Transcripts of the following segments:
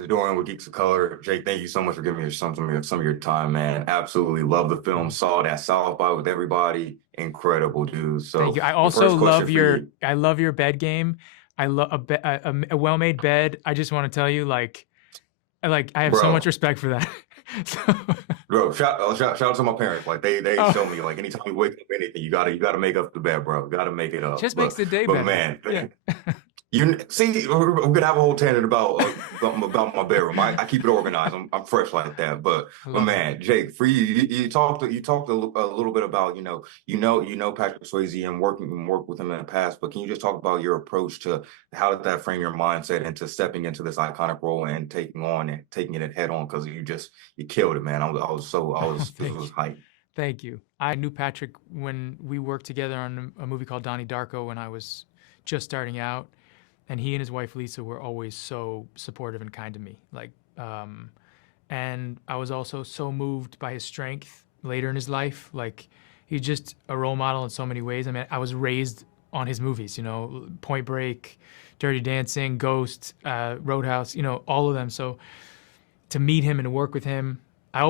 Is doing with Geeks of Color. Jake, thank you so much for giving me some of your time, man. Absolutely love the film. Saw that South by with everybody. Incredible, dude. Thank So you. I the also first question love for you. I love your bed game. I love a well-made bed. I just want to tell you, I have so much Bro, respect for that. So, shout out to my parents. Like they oh, show me like anytime you wake up anything, you gotta make up the bed, bro. You gotta make it up. just makes the day But better. man, Yeah. you see, we're gonna have a whole tangent about my bedroom. I keep it organized. I'm fresh like that. I But love that. man, Jake, for you, you talked a little bit about you know Patrick Swayze and work with him in the past. But can you just talk about your approach to how did that frame your mindset into stepping into this iconic role and taking it head on? Because you killed it, man. I Oh, was this thank was you. hype. Thank you. I knew Patrick when we worked together on a movie called Donnie Darko when I was just starting out, and he and his wife Lisa were always so supportive and kind to me. And I was also so moved by his strength later in his life. Like, he's just a role model in so many ways. I mean, I was raised on his movies, Point Break, Dirty Dancing, Ghost, Roadhouse, all of them. So to meet him and to work with him, I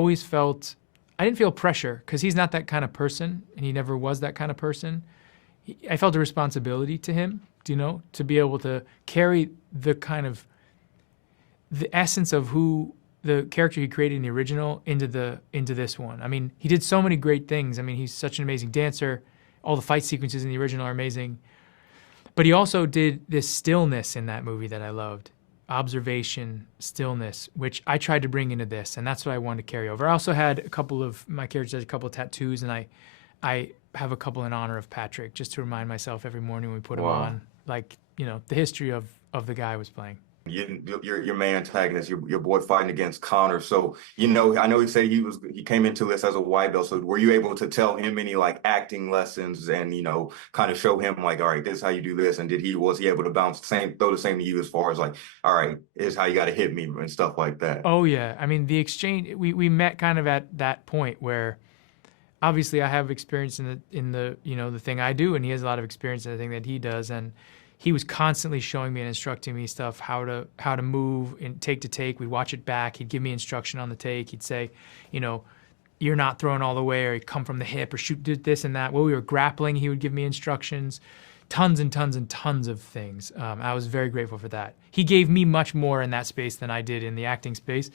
didn't feel pressure because he's not that kind of person and he never was that kind of person. I felt a responsibility to him, to be able to carry the essence of who the character he created in the original into this one. I mean, he did so many great things. I mean, he's such an amazing dancer. All the fight sequences in the original are amazing. But he also did this stillness in that movie that I loved. Observation, stillness, which I tried to bring into this, and that's what I wanted to carry over. I also had my characters had a couple of tattoos, and I have a couple in honor of Patrick, just to remind myself every morning when we put him Wow. on, the history of the guy I was playing. Your main antagonist, your boy fighting against Conor. So, I know he said he came into this as a white belt. So were you able to tell him any like acting lessons and kind of show him like, all right, this is how you do this? And was he able to throw the same to you as far as like, all right, here's how you got to hit me and stuff like that? Oh yeah, I mean the exchange. We met kind of at that point where obviously I have experience in the the thing I do, and he has a lot of experience in the thing that he does, and he was constantly showing me and instructing me stuff, how to move and take to take. We'd watch it back. He'd give me instruction on the take. He'd say, you're not throwing all the way, or he'd come from the hip, or shoot this and that. While we were grappling, he would give me instructions, tons and tons and tons of things. I was very grateful for that. He gave me much more in that space than I did in the acting space.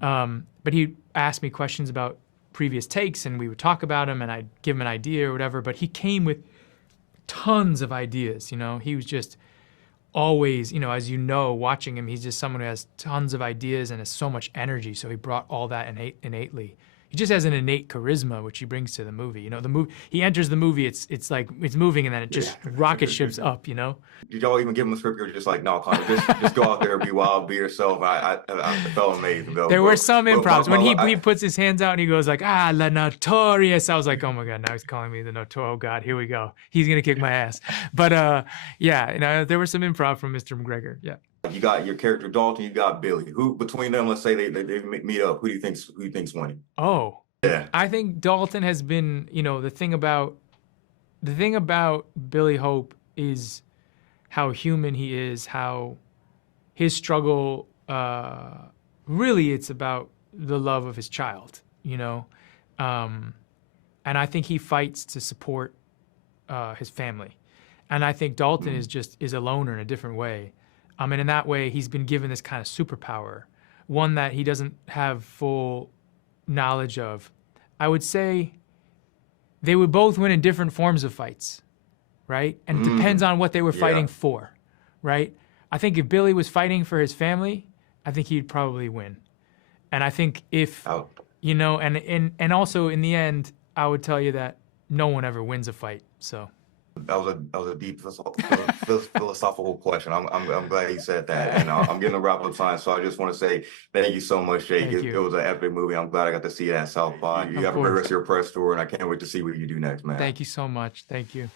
But he asked me questions about previous takes, and we would talk about them, and I'd give him an idea or whatever. But he came with tons of ideas. He was just always, as watching him, he's just someone who has tons of ideas and has so much energy. So he brought all that innately. He just has an innate charisma, which he brings to the movie. The movie, he enters the movie, it's like it's moving, and then it just rocket ships up. Did y'all even give him a script? You're just like, no, Conor, just go out there, be wild, be yourself. I felt amazing though. There were some But improvs when he puts his hands out and he goes like, la notorious. I was like, oh my god, now he's calling me the notorious. Oh god, here we go. He's gonna kick my ass. But yeah, there was some improv from Mr. McGregor. Yeah. you got your character Dalton, you got Billy. Who between them, let's say they meet up, who do you think's winning? Oh, Yeah. I think Dalton has been, the thing about Billy Hope is how human he is, how his struggle, really it's about the love of his child, and I think he fights to support his family. And I think Dalton is a loner in a different way. And in that way, he's been given this kind of superpower, one that he doesn't have full knowledge of. I would say they would both win in different forms of fights, right? And it depends on what they were fighting for, right? I think if Billy was fighting for his family, I think he'd probably win. And I think if, Oh, and also in the end, I would tell you that no one ever wins a fight. So that was a deep philosophical question. I'm glad you said that, and I'm getting a wrap up time. So I just want to say thank you so much, Jake. thank It you. was an epic movie. I'm glad I got to see it at South by. You Of have a great course. rest of your press tour, and I can't wait to see what you do next, man. Thank you so much. Thank you.